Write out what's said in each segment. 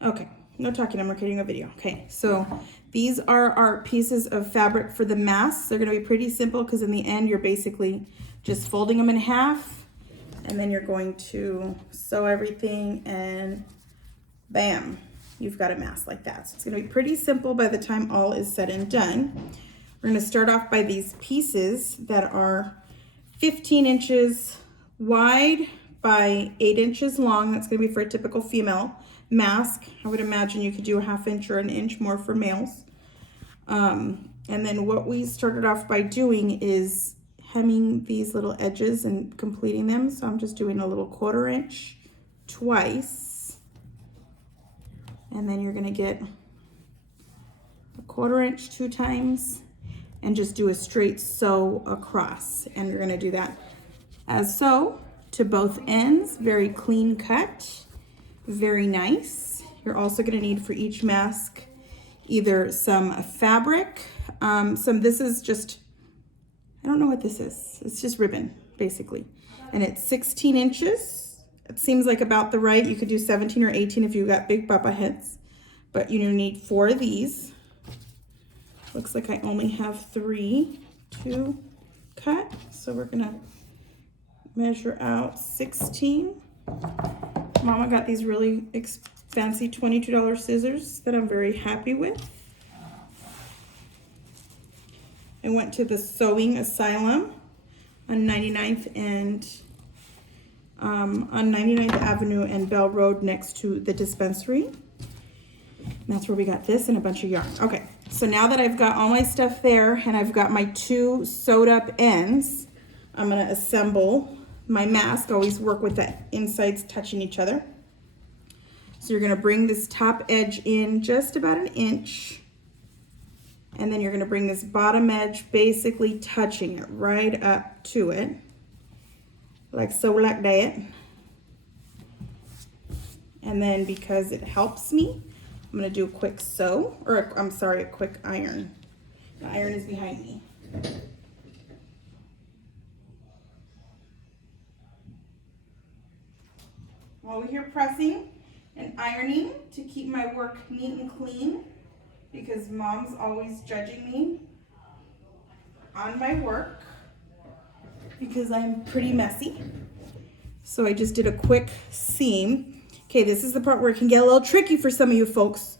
Okay, no talking, I'm recording a video. Okay, so these are our pieces of fabric for the masks. They're gonna be pretty simple because in the end you're basically just folding them in half and then you're going to sew everything and bam, you've got a mask like that. So it's gonna be pretty simple by the time all is said and done. We're gonna start off by these pieces that are 15 inches wide by 8 inches long. That's gonna be for a typical female mask. I would imagine you could do a 1/2 inch or an inch more for males. And then what we started off by doing is hemming these little edges and completing them. So I'm just doing a little 1/4 inch twice. And then you're gonna get a 1/4 inch 2 times and just do a straight sew across. And you're gonna do that as so to both ends, very clean cut. Very nice. You're also going to need for each mask either some fabric, this is just, I don't know what this is. It's just ribbon, basically. And it's 16 inches. It seems like about the right. You could do 17 or 18 if you've got big papa heads. But you need 4 of these. Looks like I only have 3 to cut. So we're going to measure out 16. Mama got these really fancy $22 scissors that I'm very happy with. I went to the Sewing Asylum on 99th Avenue and Bell Road next to the dispensary. And that's where we got this and a bunch of yarn. Okay, so now that I've got all my stuff there and I've got my 2 sewed up ends, I'm gonna assemble my mask. Always work with the insides touching each other. So you're gonna bring this top edge in just about 1 inch. And then you're gonna bring this bottom edge basically touching it right up to it. Like so, like that. And then because it helps me, I'm gonna do a quick sew, or a quick iron. The iron is behind me. While we're here pressing and ironing to keep my work neat and clean, because Mom's always judging me on my work because I'm pretty messy. So I just did a quick seam. Okay, this is the part where it can get a little tricky for some of you folks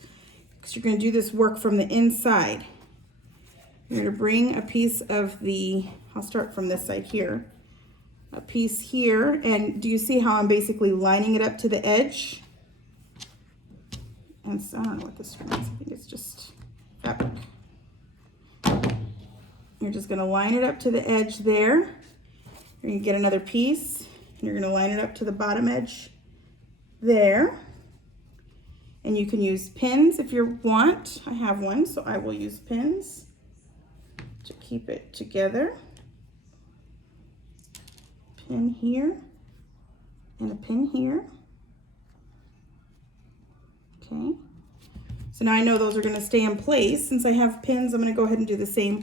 because you're gonna do this work from the inside. You're gonna bring a piece of I'll start from this side here. A piece here, and do you see how I'm basically lining it up to the edge? And so I don't know what this means. I think it's just fabric. You're just gonna line it up to the edge there. You're gonna get another piece, and you're gonna line it up to the bottom edge there. And you can use pins if you want. I have one, so I will use pins to keep it together. Pin here and a pin here. Okay, so now I know those are going to stay in place. Since I have pins, I'm going to go ahead and do the same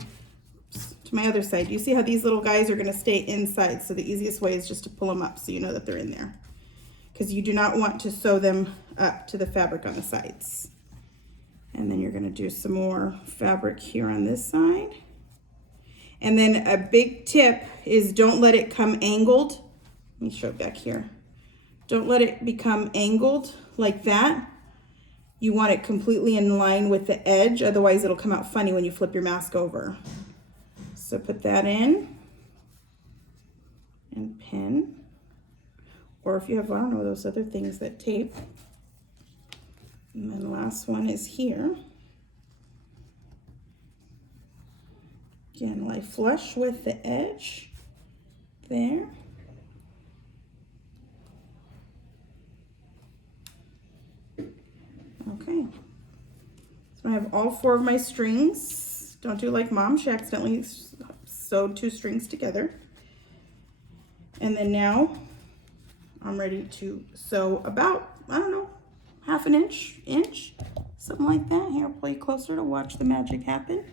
to my other side. You see how these little guys are going to stay inside, so the easiest way is just to pull them up so you know that they're in there, because you do not want to sew them up to the fabric on the sides. And then you're going to do some more fabric here on this side. And then a big tip is don't let it come angled. Let me show it back here. Don't let it become angled like that. You want it completely in line with the edge, otherwise it'll come out funny when you flip your mask over. So put that in and pin. Or if you have, I don't know, those other things that tape. And then the last one is here. Again, lie flush with the edge there. Okay, so I have all 4 of my strings. Don't do like Mom, she accidentally sewed 2 strings together. And then now I'm ready to sew about, I don't know, 1/2 inch, something like that. Here, I'll pull you closer to watch the magic happen.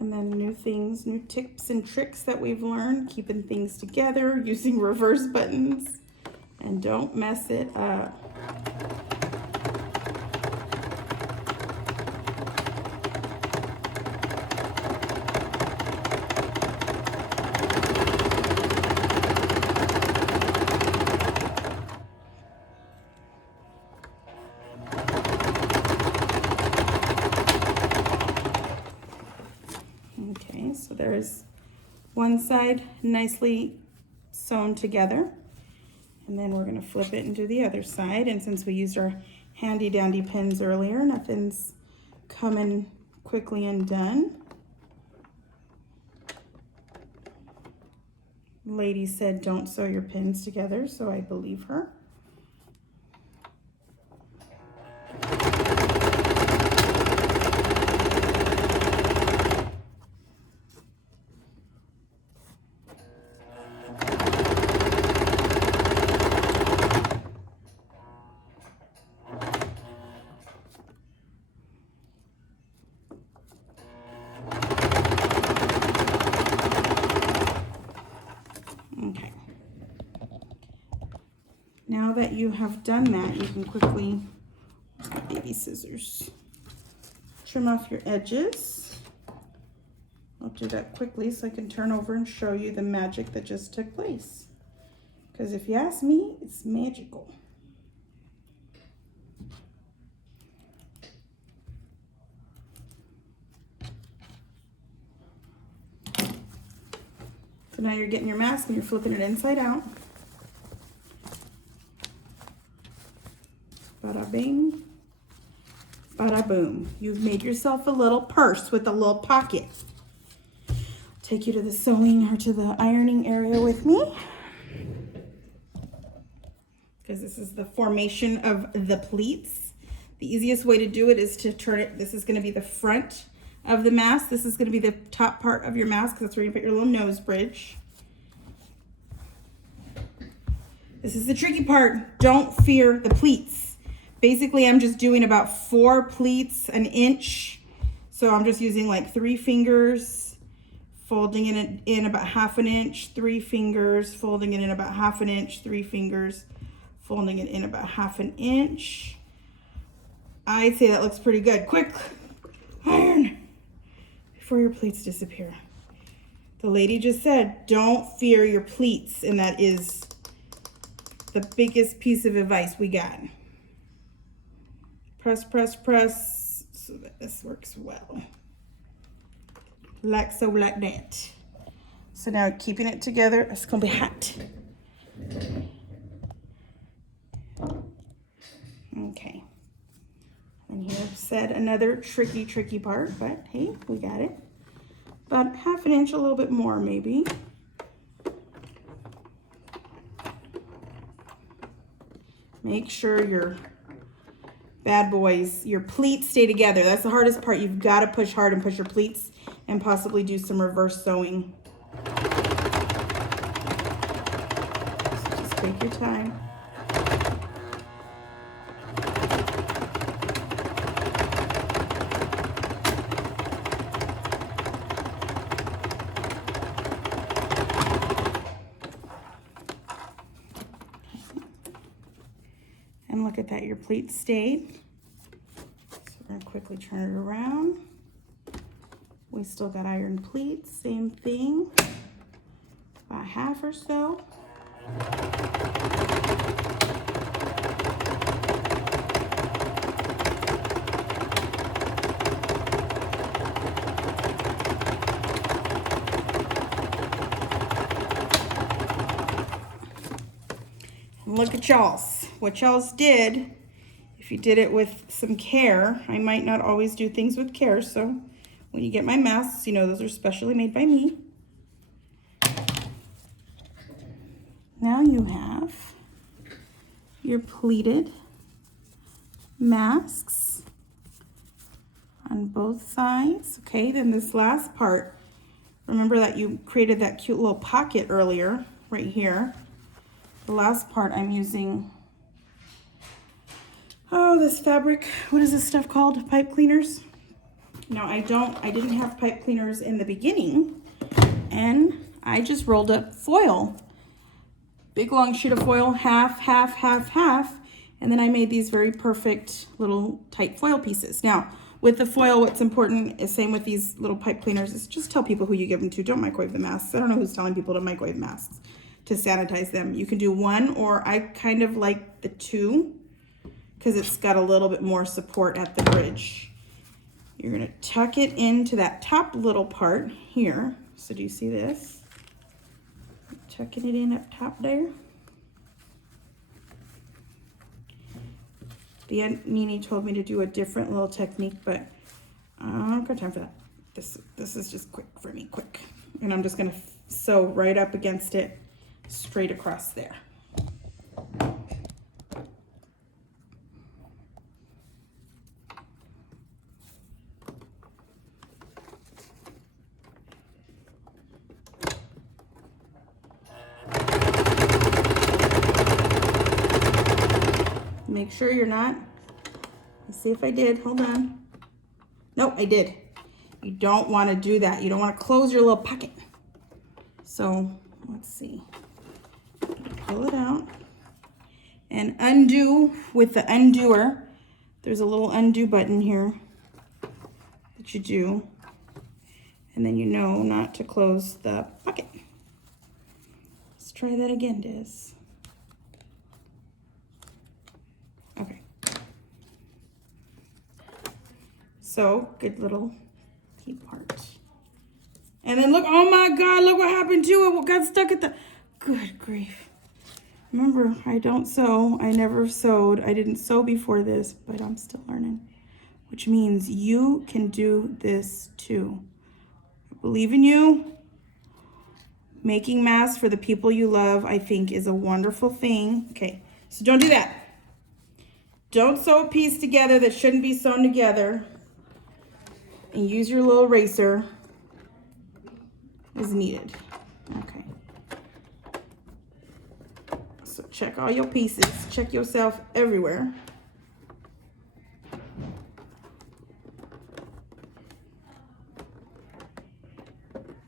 And And new things, new tips and tricks that we've learned, keeping things together, using reverse buttons, and don't mess it up. Okay, so there's one side nicely sewn together, and then we're going to flip it and do the other side. And since we used our handy dandy pins earlier, nothing's coming quickly undone. Lady said don't sew your pins together, so I believe her. Okay. Now that you have done that, you can quickly, baby scissors, trim off your edges. I'll do that quickly so I can turn over and show you the magic that just took place. Because if you ask me, it's magical. So now you're getting your mask and you're flipping it inside out. Bada bing, bada boom. You've made yourself a little purse with a little pocket. Take you to the sewing or to the ironing area with me. Because this is the formation of the pleats. The easiest way to do it is to turn it. This is going to be the front of the mask. This is going to be the top part of your mask. That's where you put your little nose bridge. This is the tricky part. Don't fear the pleats. Basically, I'm just doing about 4 pleats an inch. So I'm just using like 3 fingers, folding it in about 1/2 inch, 3 fingers, folding it in about 1/2 inch, 3 fingers, folding it in about 1/2 inch. I'd say that looks pretty good. Quick, iron before your pleats disappear. The lady just said, don't fear your pleats, and that is the biggest piece of advice we got. Press, press, press, so that this works well. Like so, like that. So now keeping it together, it's gonna be hot. Okay. And here I've said another tricky part, but hey, we got it. About 1/2 inch, a little bit more maybe. Make sure your bad boys, your pleats stay together. That's the hardest part. You've got to push hard and push your pleats and possibly do some reverse sewing. So just take your time. And look at that, your pleat stayed. So we're gonna quickly turn it around. We still got iron pleats, same thing. About 1/2 or so. Look at y'all's. What y'all's did, if you did it with some care, I might not always do things with care, so when you get my masks, you know those are specially made by me. Now you have your pleated masks on both sides. Okay, then this last part, remember that you created that cute little pocket earlier, right here. The last part I'm using, oh, this fabric, what is this stuff called? Pipe cleaners. Now I didn't have pipe cleaners in the beginning, and I just rolled up foil. Big long sheet of foil, half, half, half, half, and then I made these very perfect little tight foil pieces. Now, with the foil, what's important is same with these little pipe cleaners, is just tell people who you give them to. Don't microwave the masks. I don't know who's telling people to microwave masks to sanitize them. You can do one, or I kind of like the two because it's got a little bit more support at the bridge. You're gonna tuck it into that top little part here. So do you see this? Tucking it in up top there. The Aunt Nini told me to do a different little technique, but I don't got time for that. This is just quick for me, quick. And I'm just gonna sew right up against it, straight across there. Make sure you're not, let's see if I did, hold on. Nope, I did. You don't want to do that. You don't want to close your little pocket. So let's see, pull it out and undo with the undoer. There's a little undo button here that you do, and then you know not to close the pocket. Let's try that again, Diz. Okay. So, good little key part. And then look, oh my God, look what happened to it. What got stuck at the, good grief. Remember, I don't sew. I never sewed. I didn't sew before this, but I'm still learning. Which means you can do this too. I believe in you. Making masks for the people you love, I think, is a wonderful thing. Okay, so don't do that. Don't sew a piece together that shouldn't be sewn together. And use your little eraser as needed. Okay. So check all your pieces. Check yourself everywhere.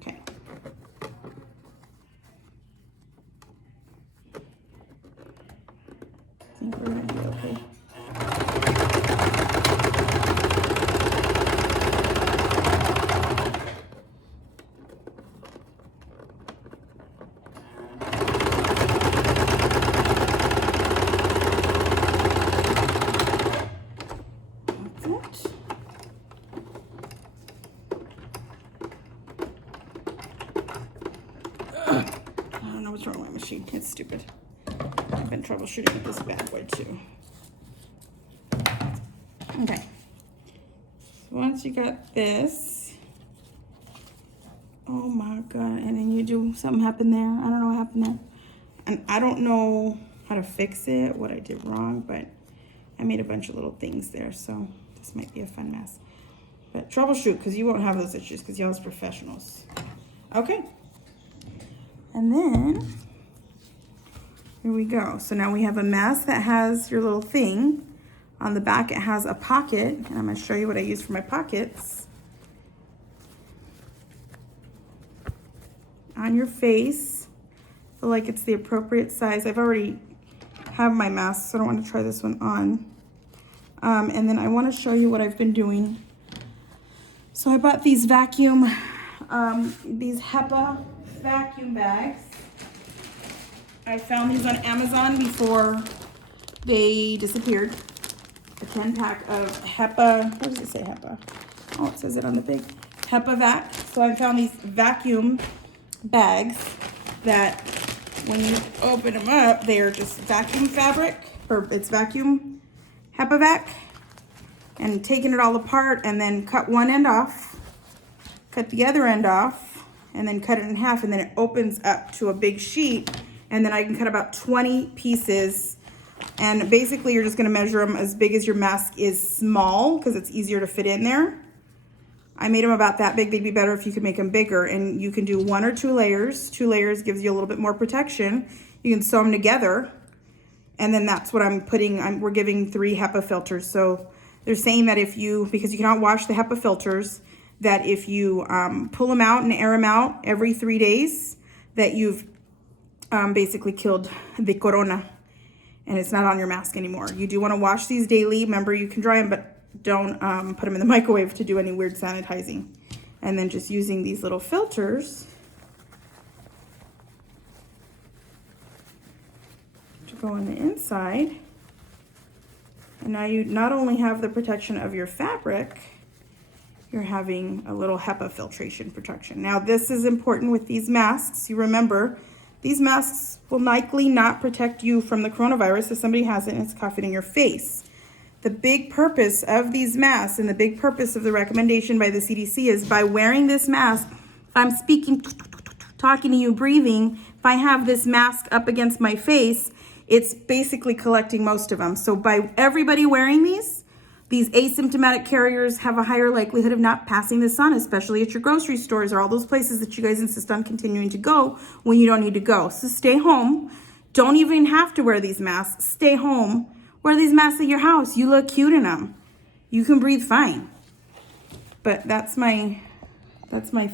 Okay. I think we're gonna be okay. What's wrong with my machine? It's stupid. I've been troubleshooting with this bad boy too. Okay. So once you got this, oh my God, and then you do something happened there. I don't know what happened there. And I don't know how to fix it, what I did wrong, but I made a bunch of little things there. So this might be a fun mess. But troubleshoot, because you won't have those issues because y'all's professionals. Okay. And then, here we go. So now we have a mask that has your little thing. On the back, it has a pocket. And I'm gonna show you what I use for my pockets. On your face, feel like it's the appropriate size. I've already have my mask, so I don't want to try this one on. And then I want to show you what I've been doing. So I bought these these HEPA vacuum bags. I found these on Amazon before they disappeared. A 10-pack of HEPA, what does it say HEPA? Oh, it says it on the big HEPA vac. So I found these vacuum bags that when you open them up, they are just vacuum fabric, or it's vacuum HEPA vac. And taking it all apart and then cut one end off, cut the other end off, and then cut it in half, and then it opens up to a big sheet, and then I can cut about 20 pieces. And basically you're just gonna measure them as big as your mask is small, because it's easier to fit in there. I made them about that big. They'd be better if you could make them bigger, and you can do 1 or 2 layers. 2 layers gives you a little bit more protection. You can sew them together, and then that's what I'm putting. We're giving 3 HEPA filters, so they're saying that if you, because you cannot wash the HEPA filters, that if you pull them out and air them out every 3 days, that you've basically killed the corona, and it's not on your mask anymore. You do want to wash these daily. Remember, you can dry them, but don't put them in the microwave to do any weird sanitizing. And then just using these little filters to go on the inside. And now you not only have the protection of your fabric, you're having a little HEPA filtration protection. Now this is important with these masks. You remember, these masks will likely not protect you from the coronavirus if somebody has it and it's coughing in your face. The big purpose of these masks and the big purpose of the recommendation by the CDC is by wearing this mask, if I'm speaking, talking to you, breathing, if I have this mask up against my face, it's basically collecting most of them. So by everybody wearing these asymptomatic carriers have a higher likelihood of not passing this on, especially at your grocery stores or all those places that you guys insist on continuing to go when you don't need to go. So stay home. Don't even have to wear these masks. Stay home. Wear these masks at your house. You look cute in them. You can breathe fine. But that's my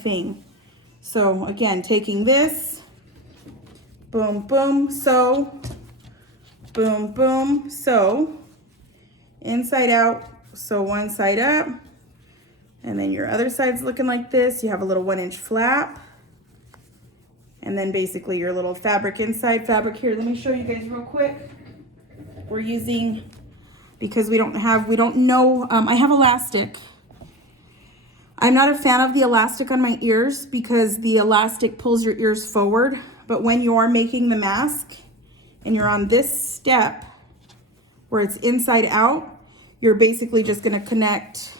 thing. So again, taking this, boom, boom, sew, boom, boom, sew, inside out, sew one side up, and then your other side's looking like this. You have a little 1-inch flap, and then basically your little fabric inside fabric here. Let me show you guys real quick. We're using, because we don't know, I have elastic. I'm not a fan of the elastic on my ears because the elastic pulls your ears forward. But when you're making the mask and you're on this step where it's inside out, you're basically just gonna connect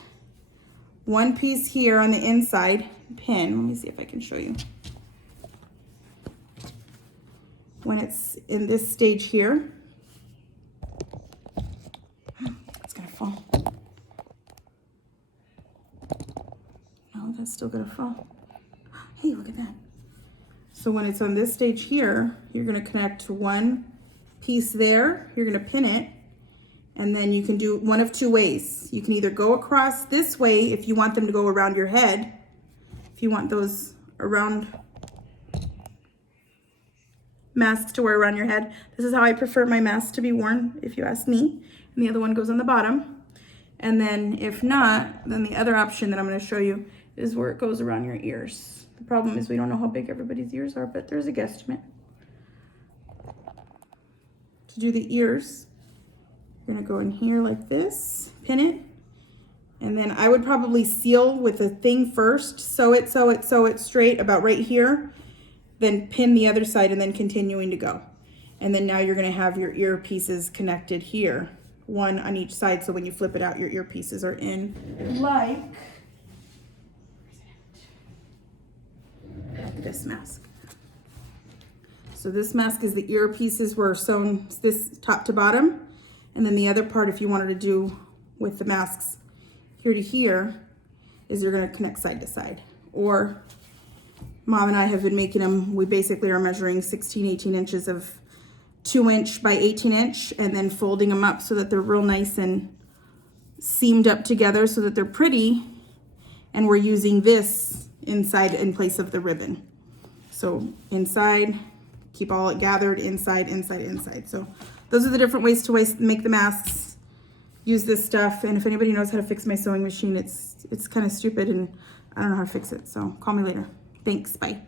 one piece here on the inside, pin. Let me see if I can show you. When it's in this stage here, it's gonna fall. No, that's still gonna fall. Hey, look at that. So when it's on this stage here, you're gonna connect one piece there, you're gonna pin it, and then you can do one of two ways. You can either go across this way if you want them to go around your head, if you want those around masks to wear around your head. This is how I prefer my mask to be worn, if you ask me. And the other one goes on the bottom. And then if not, then the other option that I'm gonna show you is where it goes around your ears. The problem is we don't know how big everybody's ears are, but there's a guesstimate. To do the ears, you're gonna go in here like this, pin it, and then I would probably seal with a thing first, sew it straight about right here, then pin the other side and then continuing to go. And then now you're gonna have your ear pieces connected here, one on each side, so when you flip it out, your ear pieces are in like this mask. So this mask is the ear pieces were sewn this top to bottom, and then the other part, if you wanted to do with the masks here to here, is you're gonna connect side to side. Or Mom and I have been making them, we basically are measuring 16, 18 inches of 2-inch by 18-inch and then folding them up so that they're real nice and seamed up together so that they're pretty. And we're using this inside in place of the ribbon. So inside, keep all it gathered, inside, inside, inside. So those are the different ways to make the masks. Use this stuff, and if anybody knows how to fix my sewing machine, it's kind of stupid and I don't know how to fix it, so call me later. Thanks, bye.